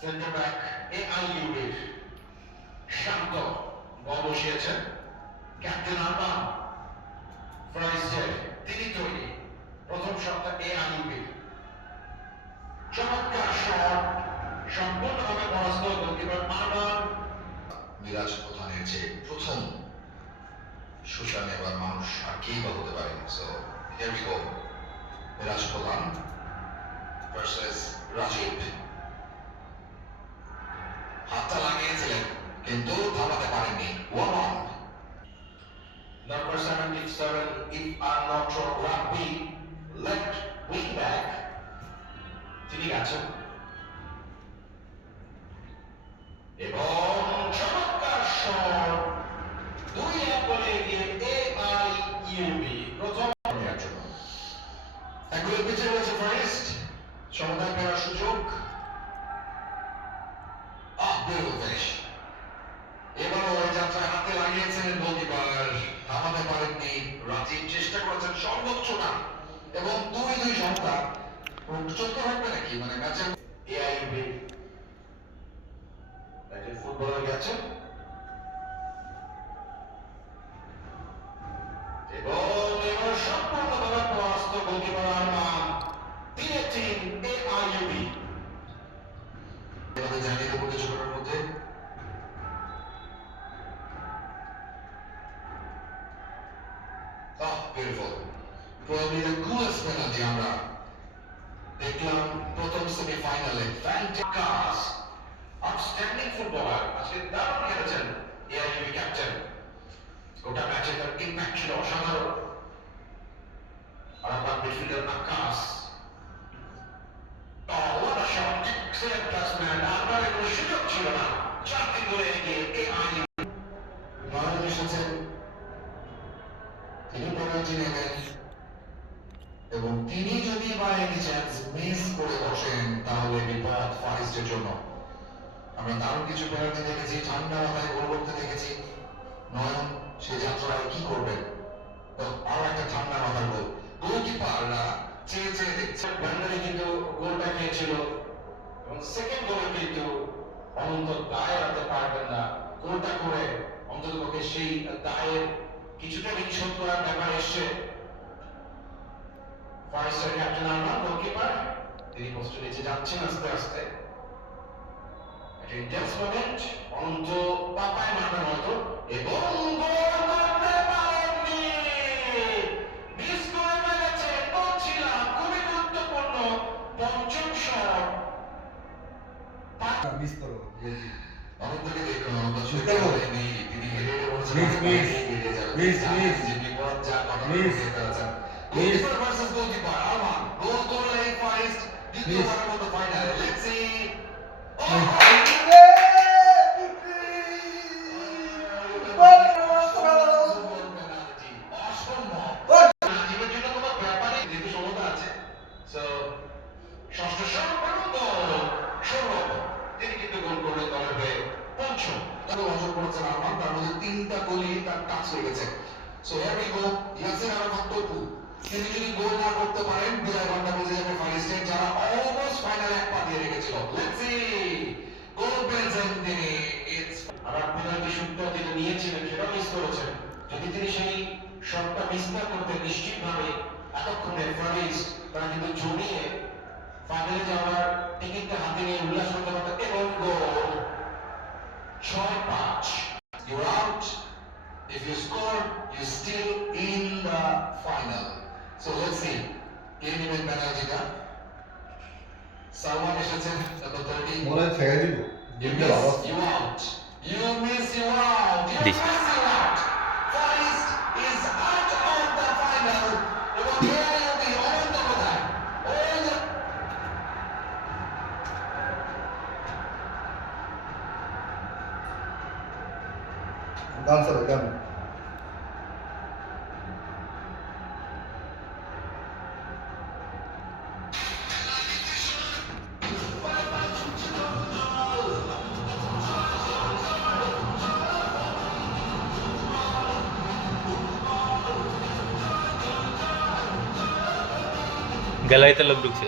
Centre back AIUB-র শান্ত বল বসিয়েছেন। Captain Arman ফ্রাইস্টের তিনি তৈরি। প্রথম শটটা AIUB-র চমৎকার শট, সম্পূর্ণভাবে পরাস্ত গোলকিপার আরমান। মিরাজ প্রধানের যে প্রথম সুশা নেবার মানুষ আর কেই বা হতে পারে। So here we go, Miraj Pradhan versus Rajib. হাতটা লাগিয়েছিলেন কিন্তু থামাতে পারেননি। 1-1। Number 77, if I'm not wrong, Rabbi, left wing back. তিনি গেছেন এবং চমৎকার শট, 2-1 বলে এগিয়ে AIUB। প্রথম নেওয়ার জন্য একগুলো পিছে রয়েছে ফরেস্ট, সমতায় ফেরার সুযোগ। Beautiful finish. এবারও ওই যাত্রায় হাতে লাগিয়েছিলেন গোলকিপার, থামাতে পারেননি রাজীব। চেষ্টা করেছেন সর্বোচ্চটা এবং 2-2 সংখ্যা চলতে থাকবে নাকি, মানে ম্যাচের AIUB একজন ফুটবলার গেছেন এবং এবার সম্পূর্ণভাবে পরাস্ত গোলকিপার আরমান। 3-3 AIUB। এভাবে জানিয়ে দেবো কিছুক্ষণের মধ্যে। Beautiful, probably the coolest penalty আমরা দেখলাম প্রথম সেমিফাইনালে। ফ্যান্টাস আউটস্ট্যান্ডিং ফুটবলার, আজকে দারুণ খেলেছেন AIUB ক্যাপ্টেন। গোটা ম্যাচে তার ইম্প্যাক্ট ছিল অসাধারণ। Arambagh midfielder Akash, what a shot, excellent pass man। আরবারের কোনো সুযোগ ছিল না, 4-3 গোলে এগিয়ে AIUB। নয়ন এসেছেন, তিনি পেনাল্টি নেবেন এবং তিনি যদি বা এনি চান্স মিস করে বসেন তাহলে বিপদ ফারিস্টের জন্য। আমরা দারুণ কিছু পেনাল্টি দেখেছি, ঠান্ডা মাথায় গোল করতে দেখেছি। নয়ন সে যাত্রায় কি করবেন, তো আরো একটা ঠান্ডা মাথার গোল। গোলকিপাররা চেয়ে চেয়ে দেখছেন। ব্যান্ডারি কিন্তু গোলটা খেয়েছিল এবং সেকেন্ড গোলে কিন্তু অনন্ত দায় রাখতে পারবেন না। গোলটা করে অন্ততপক্ষে সেই দায়ের কিছুটা ঋণ শোধ করার ব্যাপার এসছে। ফরেস্টের ক্যাপ্টেন আরমান, গোলকিপার, তিনি পোস্টের নিচে যাচ্ছেন আস্তে আস্তে। একটা ইন্টেন্স মোমেন্ট, অনন্ত পাপায় মারবেন হয়তো এবং গোল করতে পারেননি। মিস করে ফেলেছে, বলছিলাম খুবই গুরুত্বপূর্ণ পঞ্চম শট। মিস করো অনন্তকে দেখুন, অনন্ত মিস করবো। তিনি হেরে বলছেন মিস, মিস, মিস, মিস, যে বিপদ যা কথা মিস, বলে ফেলেছেন। Miss. Goalkeeper versus goalkeeper, Arman goal করলে ফারিস্ট দ্বিতীয়বারের মতো ফাইনালে। Let's see. তিনি যদি গোল না করতে পারেন বিদায় ঘন্টা বেজে যাবে ফারিস্টের, যারা অলমোস্ট ফাইনালে এক পা দিয়ে রেখেছিল। লেটস সি, গোল পেয়েছেন তিনি। আবার পেনাল্টি শুটটা তিনি নিয়েছিলেন, সেটাও মিস করেছেন। যদি তিনি সেই শটটা মিস না করতেন, নিশ্চিতভাবে এতক্ষণে ফরেস্ট তারা কিন্তু জমিয়ে ফাইনালে যাওয়ার টিকিটটা হাতে নিয়ে উল্লাস করতে পারত। এবং গোল 6-5। You're out. If you score, you're still in the final. So let's see. কে নেবেন পেনাল্টিটা? সালমান এসেছেন, number 30. মনে ছেড়ে দিব You miss, you out. You miss, you out. You miss, you out. Forest is out of the final. এবং AIUB অনন্ত কোথায়? ওই যে গান স্যার গান গ্যালারিতে লোক ঢুকছে।